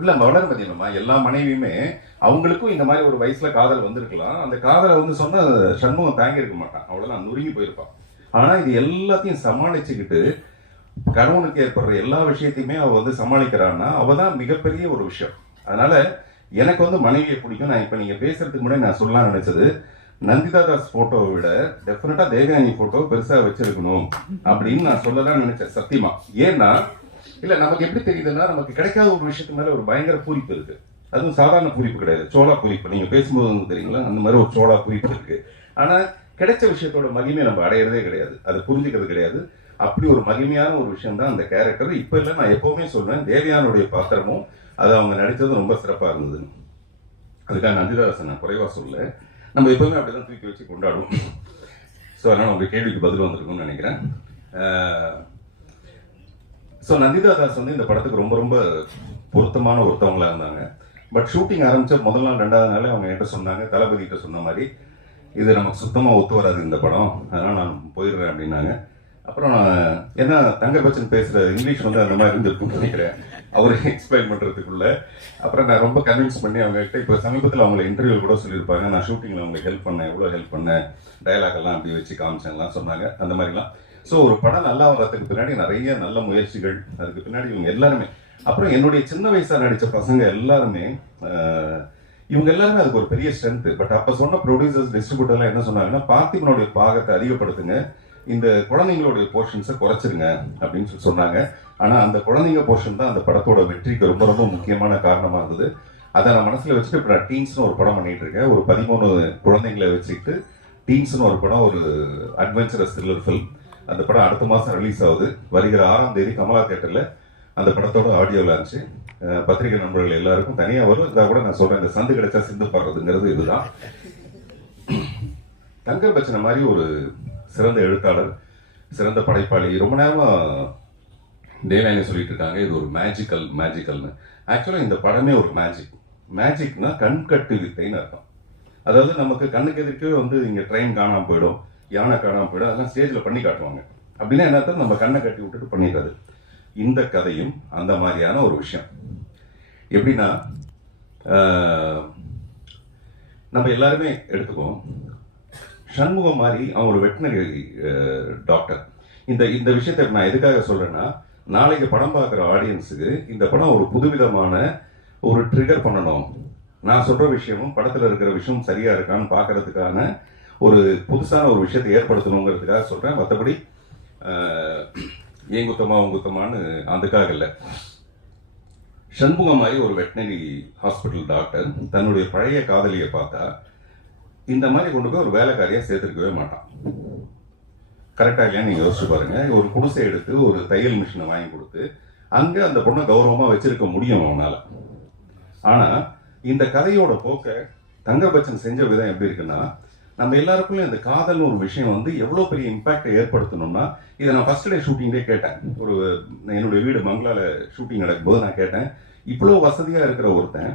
இல்ல வளர பார்த்தீங்களா எல்லா மனைவியுமே அவங்களுக்கும் இந்த மாதிரி ஒரு வயசுல காதல் வந்திருக்கலாம். அந்த காதலை வந்து சொன்னா சண்முகம் தாங்கி இருக்க மாட்டான். அவ்வளவுதான் நொறுங்கி போயிருப்பான். ஆனா இது எல்லாத்தையும் சமாளிச்சுக்கிட்டு கணவனுக்கு ஏற்படுற எல்லா விஷயத்தையுமே அவ வந்து சமாளிக்கிறான்னா அவ தான் மிகப்பெரிய ஒரு விஷயம். அதனால எனக்கு வந்து மனைவியை பிடிக்கும். நான் இப்ப நீங்க பேசுறதுக்கு முன்னாடி நான் சொல்லலாம் நினைச்சது நந்திதா தாஸ் போட்டோவை விட டெஃபினட்டா தேவயானி போட்டோ பெருசா வச்சிருக்கணும் அப்படின்னு நான் சொல்லதான் நினைச்சேன் சத்தியமா. ஏன்னா இல்ல நமக்கு எப்படி தெரியுதுன்னா நமக்கு கிடைக்காத ஒரு விஷயத்து மேல ஒரு பயங்கர பூரிப்பு இருக்கு. அதுவும் சாதாரண பூரிப்பு கிடையாது. சோழா பூரிப்பு. நீங்க பேசும்போது வந்து தெரியுங்களா? அந்த மாதிரி ஒரு சோழா பூரிப்பு இருக்கு. ஆனா கிடைச்ச விஷயத்தோட மகிமையை நம்ம அடையிறதே கிடையாது. அதை புரிஞ்சுக்கிறது கிடையாது. அப்படி ஒரு மகிமையான ஒரு விஷயம் தான் அந்த கேரக்டர் இப்ப இல்ல நான் எப்பவுமே சொல்றேன் தேவியானுடைய பாத்திரமும் அது அவங்க நடித்ததும் ரொம்ப சிறப்பா இருந்தது. அதுக்காக நந்திதாசன் நான் குறைவா சொல்ல நம்ம எப்பவுமே அப்படிதான் தூக்கி வச்சு கொண்டாடுவோம். ஸோ அதனால உங்க கேள்விக்கு பதில் வந்திருக்கும்னு நினைக்கிறேன். ஸோ நந்திதா தாஸ் வந்து இந்த படத்துக்கு ரொம்ப ரொம்ப பொருத்தமான ஒருத்தவங்களா இருந்தாங்க. பட் ஷூட்டிங் ஆரம்பித்த முதல் நாள் ரெண்டாவது நாள் அவங்க என்கிட்ட சொன்னாங்க தளபதி கிட்ட சொன்ன மாதிரி இது நமக்கு சுத்தமாக ஒத்து வராது இந்த படம். அதனால் நான் போயிடுறேன் அப்படின்னாங்க. அப்புறம் நான் ஏன்னா தங்க பச்சன் பேசுகிற இங்கிலீஷ் வந்து அந்த மாதிரி இருந்திருக்கும்னு நினைக்கிறேன். அவரை எக்ஸ்பிளைன் பண்ணுறதுக்குள்ள அப்புறம் நான் ரொம்ப கன்வின்ஸ் பண்ணி அவங்ககிட்ட இப்போ சமீபத்தில் அவங்களை இன்டர்வியூ கூட சொல்லியிருப்பாங்க. நான் ஷூட்டிங்கில் அவங்களுக்கு ஹெல்ப் பண்ணேன் எவ்வளோ ஹெல்ப் பண்ணேன்? டயலாக் எல்லாம் அப்படி வச்சு காமிச்சேன்லாம் சொன்னாங்க. அந்த மாதிரிலாம். ஸோ ஒரு படம் நல்லா வர்றதுக்கு பின்னாடி நிறைய நல்ல முயற்சிகள் அதுக்கு பின்னாடி இவங்க எல்லாருமே. அப்புறம் என்னுடைய சின்ன வயசாக நடித்த பசங்க எல்லாருமே இவங்க எல்லாருமே அதுக்கு ஒரு பெரிய ஸ்ட்ரென்த் பட் அப்போ சொன்ன ப்ரொடியூசர்ஸ் டிஸ்ட்ரிபியூட்டர்லாம் என்ன சொன்னாங்கன்னா பார்த்திபனுடைய பாகத்தை அதிகப்படுத்துங்க. இந்த குழந்தைங்களுடைய போர்ஷன்ஸை குறைச்சிருங்க அப்படின்னு சொல்லி சொன்னாங்க. ஆனால் அந்த குழந்தைங்க போர்ஷன் தான் அந்த படத்தோட வெற்றிக்கு ரொம்ப ரொம்ப முக்கியமான காரணமாக இருந்தது. அதை நான் மனசில் வச்சுட்டு இப்போ நான் டீன்ஸ்னு ஒரு படம் பண்ணிட்டு இருக்கேன். ஒரு பதிமூணு குழந்தைங்களை வச்சுக்கிட்டு டீன்ஸ்னு ஒரு படம் ஒரு அட்வென்ச்சரஸ் த்ரில்லர் ஃபில்ம் அந்த படம் அடுத்த மாதம் ரிலீஸ் ஆகுது. வருகிற ஆறாம் தேதி கமலா தேட்டரில் அந்த படத்தோட ஆடியோ லான்ச்சு பத்திரிகை நண்பர்கள் எல்லாருக்கும் தனியாக வரும். இதாக கூட நான் சொல்கிறேன் இந்த சந்து கிடைச்சா சிந்து பாடுறதுங்கிறது இதுதான். தங்கர் பச்சனை மாதிரி ஒரு சிறந்த எழுத்தாளர் சிறந்த படைப்பாளி. ரொம்ப நேரமாக தேவயானி சொல்லிட்டு இருக்காங்க. இது ஒரு மேஜிக்கல் மேஜிக்கல்னு ஆக்சுவலாக இந்த படமே ஒரு மேஜிக் மேஜிக்னா கண்கட்டு வித்தைன்னு அர்த்தம். அதாவது நமக்கு கண்ணுக்கு எதிர்க்கவே வந்து இங்கே ட்ரெயின் காணாம போயிடும். யானை காணாம போயிடும். அதெல்லாம் ஸ்டேஜில் பண்ணி காட்டுவாங்க. அப்படின்னா என்ன நம்ம கண்ணை கட்டி விட்டுட்டு பண்ணிடுறது. இந்த கதையும் அந்த மாதிரியான ஒரு விஷயம். எப்படின்னா ஆஹ், நம்ம எல்லாருமே எடுத்துக்குவோம். சண்முகம் மாதிரி அவன் ஒரு வெட்டினரி டாக்டர் இந்த இந்த விஷயத்தை நான் எதுக்காக சொல்றேன்னா நாளைக்கு படம் பார்க்குற ஆடியன்ஸுக்கு இந்த படம் ஒரு புதுவிதமான ஒரு ட்ரிகர் பண்ணணும். நான் சொல்ற விஷயமும் படத்துல இருக்கிற விஷயம் சரியா இருக்கான்னு பார்க்கறதுக்கான ஒரு புதுசான ஒரு விஷயத்தை ஏற்படுத்தணுங்கிறதுக்காக சொல்றேன். மற்றபடி ஏன் குத்தமா உன் குத்தமான்னு அதுக்காக இல்லை. சண்முகமாயி ஒரு வெட்டினரி ஹாஸ்பிட்டல் டாக்டர் தன்னுடைய பழைய காதலியை பார்த்தா இந்த மாதிரி கொண்டு போய் ஒரு வேலைக்காரியாக சேர்த்துருக்கவே மாட்டான். கரெக்டாக இல்லையான்னு நீங்கள் யோசிச்சு பாருங்க. ஒரு குடிசை எடுத்து ஒரு தையல் மிஷினை வாங்கி கொடுத்து அங்கே அந்த பொண்ணை கௌரவமாக வச்சிருக்க முடியும் அவனால். ஆனால் இந்த கதையோட போக்க தங்கர் பச்சன் செஞ்ச விதம் எப்படி இருக்குன்னா நம்ம எல்லாருக்குமே இந்த காதல்னு ஒரு விஷயம் வந்து எவ்வளோ பெரிய இம்பாக்டை ஏற்படுத்தணும்னா இதை நான் ஃபர்ஸ்ட் டே ஷூட்டிங்லேயே கேட்டேன். ஒரு என்னுடைய வீடு மங்களால ஷூட்டிங் நடக்கும்போது நான் கேட்டேன். இவ்வளோ வசதியாக இருக்கிற ஒருத்தன்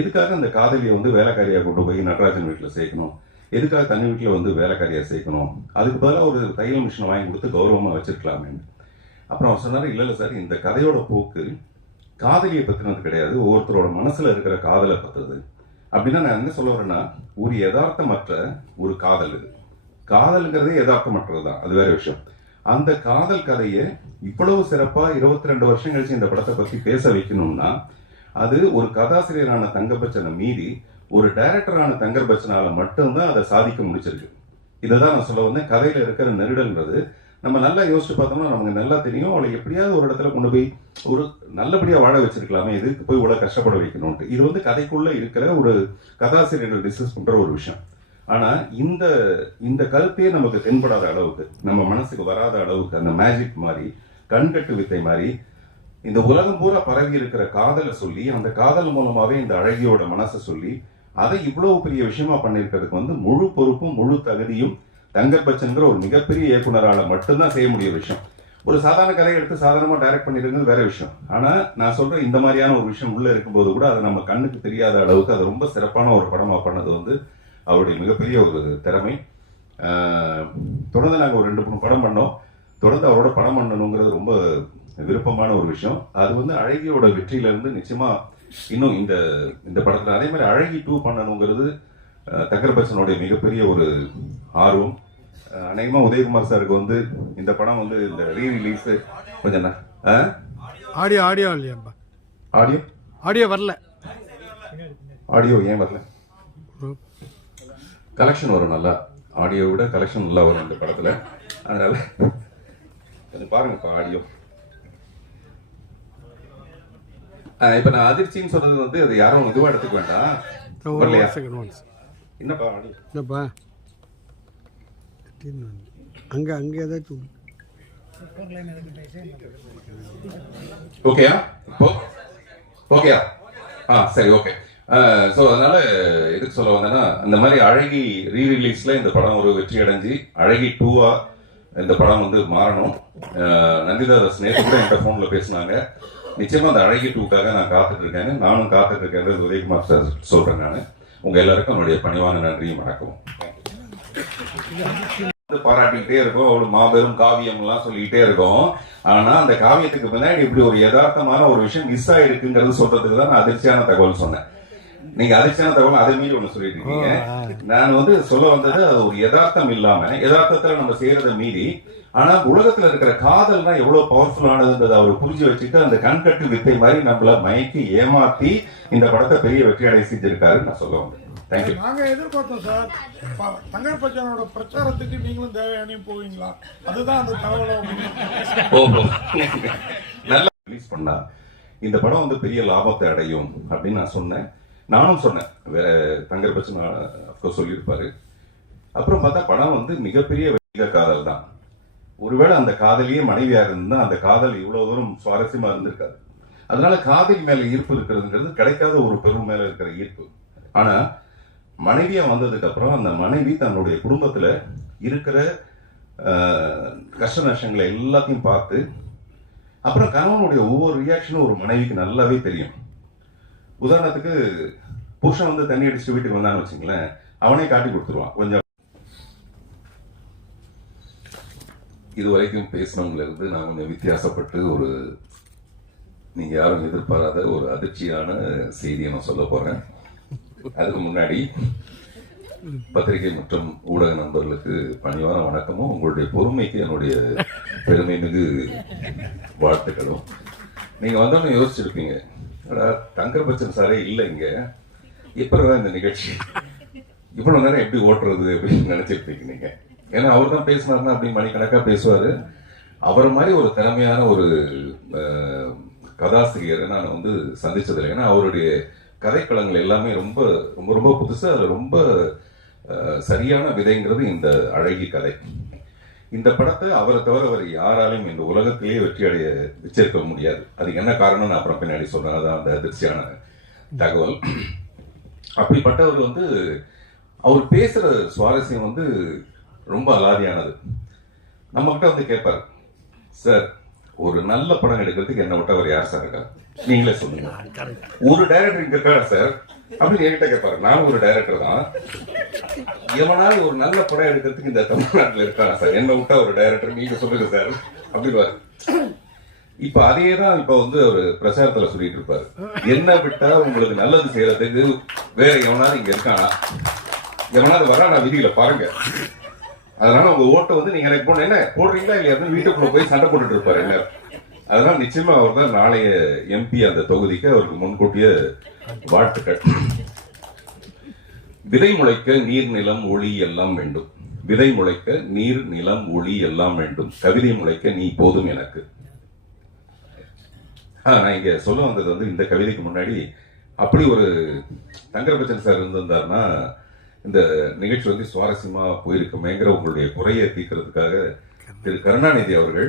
எதுக்காக அந்த காதலியை வந்து வேலைக்காரியாக கொண்டு போய் நடராஜன் வீட்டில் சேர்க்கணும்? எதுக்காக தனி வீட்டில் வந்து வேலைக்காரியாக சேர்க்கணும்? அதுக்கு பதிலாக ஒரு தையல் மிஷினை வாங்கி கொடுத்து கௌரவமாக வச்சிருக்கலாமே. அப்புறம் அவர் சொன்னார் இல்லை இல்லை சார் இந்த கதையோட போக்கு காதலியை பற்றினது கிடையாது. ஒவ்வொருத்தரோட மனசில் இருக்கிற காதலை பத்துறது. அப்படின்னா நான் என்ன சொல்ல வரேன்னா ஒரு யதார்த்தமற்ற ஒரு காதல் இது. காதல்ங்கிறதே யதார்த்தமற்றது தான் அது வேற விஷயம். அந்த காதல் கதையை இவ்வளவு சிறப்பாக இருபத்தி ரெண்டு வருஷம் கழிச்சு இந்த படத்தை பற்றி பேச வைக்கணும்னா அது ஒரு கதாசிரியரான தங்கபச்சனை மீறி ஒரு டைரக்டரான தங்கர் பச்சனால மட்டும்தான் அதை சாதிக்க முடிச்சிருக்கு இதை தான் நான் சொல்ல வந்தேன். கதையில் இருக்கிற நெருடல்ன்றது நம்ம நல்லா யோசிச்சு பார்த்தோம்னா நமக்கு நல்லா தெரியும். அவளை எப்படியாவது ஒரு இடத்துல கொண்டு போய் ஒரு நல்லபடியாக வாழ வச்சிருக்கலாமே எதுக்கு போய் இவ்வளோ கஷ்டப்பட வைக்கணும்ட்டு இது வந்து கதைக்குள்ள இருக்கிற ஒரு கதாசிரியர்கள் டிஸ்கஸ் பண்ணுற ஒரு விஷயம். ஆனால் இந்த இந்த கருத்தையே நமக்கு தென்படாத அளவுக்கு நம்ம மனசுக்கு வராத அளவுக்கு அந்த மேஜிக் மாதிரி கண்கட்டு வித்தை மாதிரி இந்த உலகம் பூரா பரவி இருக்கிற காதலை சொல்லி அந்த காதல் மூலமாகவே இந்த அழகியோட மனசை சொல்லி அதை இவ்வளவு பெரிய விஷயமா பண்ணியிருக்கிறதுக்கு வந்து முழு பொறுப்பும் முழு தகுதியும் தங்கர் பச்சன்கிற ஒரு மிகப்பெரிய இயக்குனரால் மட்டும்தான் செய்ய முடிய விஷயம். ஒரு சாதாரண கதையை எடுத்து சாதாரணமாக டைரக்ட் பண்ணிருக்கிறது வேற விஷயம். ஆனால் நான் சொல்ற இந்த மாதிரியான ஒரு விஷயம் உள்ள இருக்கும்போது கூட அது நம்ம கண்ணுக்கு தெரியாத அளவுக்கு அது ரொம்ப சிறப்பான ஒரு படமாக பண்ணது வந்து அவருடைய மிகப்பெரிய ஒரு திறமை. தொடர்ந்து நாங்கள் ஒரு ரெண்டு மூணு படம் பண்ணோம். தொடர்ந்து அவரோட படம் பண்ணணுங்கிறது ரொம்ப விருப்பமான ஒரு விஷயம். அது வந்து அழகியோட வெற்றியிலேருந்து நிச்சயமாக நிச்சயமா இன்னும் இந்த இந்த படத்தில் அதே மாதிரி அழகி டூ பண்ணணுங்கிறது அஹ், பச்சனுடைய மிகப்பெரிய ஒரு ஆர்வம். அஹ், அநேகமா உதயகுமார் சாருக்கு வந்து இந்த படம் வந்து இந்த ரீ ரிலீஸ் கொஞ்சம்? ஆடியோ ஆடியோ இல்லையாப்பா ஆடியோ? ஆடியோ வரல. ஆடியோ ஏன் வரல? கலெக்ஷன் வரும் நல்லா. ஆடியோ விட கலெக்ஷன் நல்லா வரும் இந்த படத்துல. அதனால கொஞ்சம் பாருங்கப்பா ஆடியோ. இப்ப நான் அதிர்ச்சின்னு சொன்னது வந்து அது யாரும் இதுவா எடுத்துக்க வேண்டாம். என்னப்பா ஆடியோ? என்னப்பா? திடீர்னு அங்கே அங்க ஏதாச்சும் ஓகேயா ஓகேயா ஆ சரி ஓகே ஸோ அதனால எதுக்கு சொல்ல வந்தேன்னா அந்த மாதிரி அழகி ரீ ரிலீஸ்ல இந்த படம் ஒரு வெற்றி அடைஞ்சு அழகி டூவா இந்த படம் வந்து மாறணும். நந்திதா தாஸ் நேற்று கூட என்கிட்ட ஃபோனில் பேசினாங்க. நிச்சயமாக அந்த அழகி டூக்காக நான் காத்துட்டு இருக்கேன் நானும் காத்துட்டு இருக்கேன் உதயகுமார் சார் சொல்கிறேன் நான். உங்கள் எல்லாருக்கும் என்னுடைய பணிவான நன்றியும் வணக்கம் வந்து பாராட்டிக்கிட்டே இருக்கோம். அவ்வளவு மாபெரும் காவியம் எல்லாம் சொல்லிக்கிட்டே இருக்கோம். ஆனா அந்த காவியத்துக்கு பின்னாடி இப்படி ஒரு யதார்த்தமான ஒரு விஷயம் மிஸ் ஆயிருக்குங்கிறது சொல்றதுக்கு தான் நான் அதிர்ச்சியான தகவல் சொன்னேன். நீங்க அதிர்ச்சியான தகவல் அதை மீறி ஒண்ணு சொல்லிட்டு இருக்கீங்க நான் வந்து சொல்ல வந்தது அது ஒரு யதார்த்தம் இல்லாம யதார்த்தத்துல நம்ம செய்யறதை மீறி ஆனா உலகத்துல இருக்கிற காதல் தான் எவ்வளவு பவர்ஃபுல்லானதுன்றதை அவர் புரிஞ்சு வச்சுட்டு அந்த கண்கட்டு வித்தை மாதிரி நம்மள மயக்கி ஏமாத்தி இந்த படத்தை பெரிய வெற்றி அடைய செஞ்சிருக்காரு நான் சொல்ல வந்தேன். தேங்க்யூ நாங்க எதிர்பார்த்தோம் சார். தங்கர் பச்சனோட பிரச்சாரத்துக்கு நீங்களும் தேவையானையும் போவீங்களா? அதுதான் அந்த தகவலை ஓஹோ. நல்லா ரிலீஸ் பண்ணா இந்த படம் வந்து பெரிய லாபத்தை அடையும் அப்படின்னு நான் சொன்னேன். நானும் சொன்னேன். வேற தங்கர் பச்சன் சொல்லியிருப்பாரு. அப்புறம் பார்த்தா படம் வந்து மிகப்பெரிய வெற்றிக காதல் தான். ஒருவேளை அந்த காதலியே மனைவியா இருந்தா அந்த காதல் இவ்வளவு தூரம் சுவாரஸ்யமா இருந்திருக்காது. அதனால காதலி மேல ஈர்ப்பு இருக்கிறதுங்கிறது கிடைக்காத ஒரு பெரும் மேல இருக்கிற ஈர்ப்பு. ஆனா மனைவியா வந்ததுக்கு அப்புறம் அந்த மனைவி தன்னுடைய குடும்பத்துல இருக்கிற கஷ்ட நஷ்டங்களை எல்லாத்தையும் பார்த்து அப்புறம் கணவனுடைய ஒவ்வொரு ரியாக்ஷனும் ஒரு மனைவிக்கு நல்லாவே தெரியும். உதாரணத்துக்கு புருஷன் வந்து தண்ணி அடிச்சுட்டு வீட்டுக்கு வந்தான்னு வச்சுங்களேன் அவனே காட்டி கொடுத்துருவான். கொஞ்சம் இது வரைக்கும் பேசினவங்கள இருந்து நான் கொஞ்சம் வித்தியாசப்பட்டு ஒரு நீங்கள் யாரும் எதிர்பாராத ஒரு அதிர்ச்சியான செய்தியை நான் சொல்ல போகிறேன் அதுக்கு முன்னாடி பத்திரிகை மற்றும் ஊடக நண்பர்களுக்கு பணிவான வணக்கமும் உங்களுடைய பொறுமைக்கு என்னுடைய பெருமை மிகு வாழ்த்துக்களும். நீங்க வந்தோன்னு யோசிச்சிருப்பீங்க. அடா, தங்கர் பச்சன் சாரே இல்லை இங்க. எப்பதான் இந்த நிகழ்ச்சி. இவ்வளவு நேரம் எப்படி ஓட்டுறது அப்படின்னு நினைச்சிருப்பீங்க நீங்க. ஏன்னா அவர் தான் பேசினார்னா அப்படின்னு மணிக்கணக்கா பேசுவாரு. அவரை மாதிரி ஒரு திறமையான ஒரு அஹ், கதாசிரியரை நான் வந்து சந்திச்சதில்லை. ஏன்னா அவருடைய கதைக்களங்கள் எல்லாமே ரொம்ப ரொம்ப ரொம்ப புதுசு. அதில் ரொம்ப சரியான விதைங்கிறது இந்த அழகி கதை. இந்த படத்தை அவரை தவிர அவர் யாராலையும் இந்த உலகத்திலேயே வெற்றி அடைய வச்சிருக்க முடியாது. அதுக்கு என்ன காரணம்னு அப்புறம் பின்னாடி சொல்றேன். அதான் அந்த அதிர்ச்சியான தகவல். அப்படிப்பட்டவர் வந்து அவர் பேசுற சுவாரஸ்யம் வந்து ரொம்ப அலாதியானது. நம்மக்கிட்ட வந்து கேட்பார் சார் ஒரு நல்ல படம் எடுக்கிறதுக்கு என்ன விட்டு அவர் யார் சார் இருக்கா நீங்களே சொல்லுங்க. ஒரு டைரக்டர் இங்க இருக்காரா சார் அப்படின்னு என்கிட்ட கேட்பாரு. நானும் ஒரு டைரக்டர் தான். எவனாவது ஒரு நல்ல படம் எடுக்கிறதுக்கு இந்த தமிழ்நாட்டுல இருக்காரா சார் என்ன விட்டா ஒரு டைரக்டர் நீங்க சொல்லுங்க சார் அப்படின்வாரு இப்ப அதே தான் இப்ப வந்து ஒரு பிரச்சாரத்துல சொல்லிட்டு இருப்பாரு. என்ன விட்டா உங்களுக்கு நல்லது செய்யறதுக்கு வேற எவனாவது இங்க இருக்கானா? எவனாவது வரானா விதியில பாருங்க. அதனால உங்க ஓட்டை வந்து நீங்க எனக்கு போன என்ன போடுறீங்களா இல்லையா வீட்டுக்குள்ள போய் சண்டை போட்டுட்டு இருப்பாரு என்ன அதனால நிச்சயமா அவர் தான் நாளைய எம்பி அந்த தொகுதிக்கு அவருக்கு முன்கூட்டிய வாழ்த்துக்கள் விதை முளைக்க நீர் நிலம் ஒளி எல்லாம் வேண்டும். விதை முளைக்க நீர் நிலம் ஒளி எல்லாம் வேண்டும். கவிதை முளைக்க நீ போதும் எனக்கு. நான் இங்க சொல்ல வந்தது வந்து இந்த கவிதைக்கு முன்னாடி அப்படி ஒரு தங்கரபச்சன் சார் இருந்திருந்தாருன்னா இந்த நிகழ்ச்சி வந்து சுவாரஸ்யமா போயிருக்குமேங்கிற உங்களுடைய குறையை தீர்க்கிறதுக்காக திரு கருணாநிதி அவர்கள்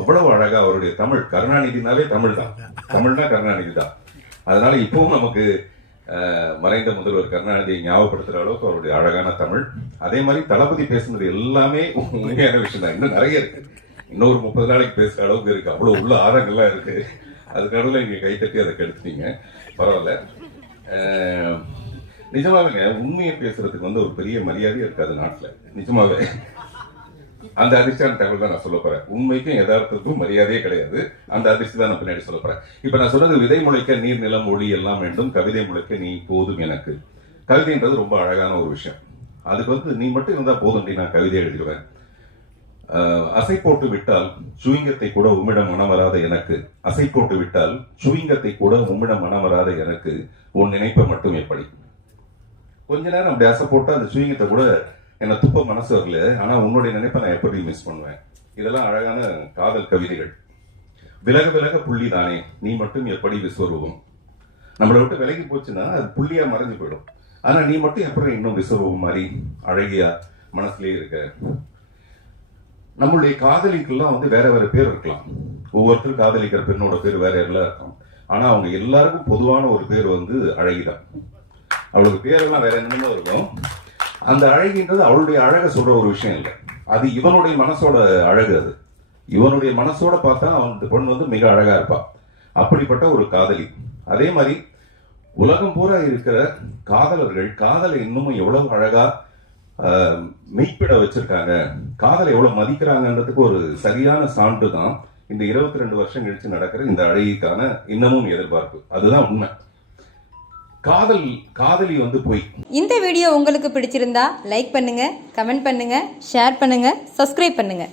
அவ்வளவு அழகா அவருடைய தமிழ் கருணாநிதினாலே தமிழ் தான் தமிழ்னா கருணாநிதி தான் அதனால இப்பவும் நமக்கு மறைந்த முதல்வர் கருணாநிதியை ஞாபகப்படுத்துற அளவுக்கு அவருடைய அழகான தமிழ். அதே மாதிரி தளபதி பேசுனது எல்லாமே உண்மையான விஷயம் தான் இன்னும் நிறைய இருக்கு. இன்னொரு முப்பது நாளைக்கு பேசுற அளவுக்கு இருக்கு. அவ்வளவு உள்ள ஆதங்கள்லாம் இருக்கு. அதுக்கடவுல நீங்க கைத்தட்டி அதை கெடுத்துட்டீங்க. பரவாயில்ல. நிஜமாவே நிஜமாவேங்க உண்மையை பேசுறதுக்கு வந்து ஒரு பெரிய மரியாதையே இருக்காது நாட்டுல. நிஜமாவே. அந்த அதிர்ஷ்டான தகவல் தான் நான் சொல்ல போறேன். உண்மைக்கும் யதார்த்தத்துக்கும் மரியாதையே கிடையாது. அந்த அதிர்ஷ்டி தான் நான் பின்னாடி சொல்ல போறேன். இப்ப நான் சொன்னது விதை முளைக்க நீர் நிலம் ஒளி எல்லாம் வேண்டும் கவிதை முளைக்க நீ போதும் எனக்கு. கவிதைன்றது ரொம்ப அழகான ஒரு விஷயம். அதுக்கு வந்து நீ மட்டும் இருந்தா போதும் நான் கவிதை எழுதிடுவேன் ஆஹ், அசை போட்டு விட்டால் சுவிங்கத்தை கூட உம்மிடம் மனம் வராத எனக்கு. அசை போட்டு விட்டால் சுவிங்கத்தை கூட உம்மிடம் மனம் வராத எனக்கு. உன் நினைப்பை மட்டும் எப்படி? கொஞ்ச நேரம் அப்படி அசை போட்டு அந்த சுயங்கத்தை கூட என்னை துப்ப மனசு வரல. ஆனால் உன்னுடைய நினைப்பை நான் எப்படி மிஸ் பண்ணுவேன். இதெல்லாம் அழகான காதல் கவிதைகள். விலக விலக புள்ளி தானே. நீ மட்டும் எப்படி விஸ்வரூபம்? நம்மளை விட்டு விலகி போச்சுன்னா அது புள்ளியா மறைஞ்சு போயிடும். ஆனா நீ மட்டும் எப்படி இன்னும் விஸ்வரூபம் மாதிரி அழகியா மனசுலயே இருக்க? நம்மளுடைய காதலிக்கெல்லாம் வந்து வேற வேற பேர் இருக்கலாம். ஒவ்வொருத்தரும் காதலிக்கிற பெண்ணோட பேர் வேற எல்லாம் இருக்கும் ஆனா அவங்க எல்லாருக்கும் பொதுவான ஒரு பேர் வந்து அழகிதான். அவளுக்கு பேரெல்லாம் வேற என்னமோ இருக்கும். அந்த அழகின்றது அவளுடைய அழகை சொல்ற ஒரு விஷயம் இல்லை. அது இவனுடைய மனசோட அழகு அது. இவனுடைய மனசோட பார்த்தா அவன் பொண்ணு வந்து மிக அழகா இருப்பா. அப்படிப்பட்ட ஒரு காதலி. அதே மாதிரி உலகம் பூரா இருக்கிற காதலர்கள் காதலை இன்னமும் எவ்வளவு அழகா ஆஹ், மெய்ப்பிட வச்சிருக்காங்க காதலை எவ்வளவு மதிக்கிறாங்கன்றதுக்கு ஒரு சரியான சான்று தான் இந்த இருபத்தி ரெண்டு வருஷம் கழிச்சு நடக்கிற இந்த அழகிக்கான இன்னமும் எதிர்பார்ப்பு. அதுதான் உண்மை. காதல் காதலி வந்து போய். இந்த வீடியோ உங்களுக்கு பிடிச்சிருந்தா லைக் பண்ணுங்க கமெண்ட் பண்ணுங்க ஷேர் பண்ணுங்க சப்ஸ்கிரைப் பண்ணுங்க.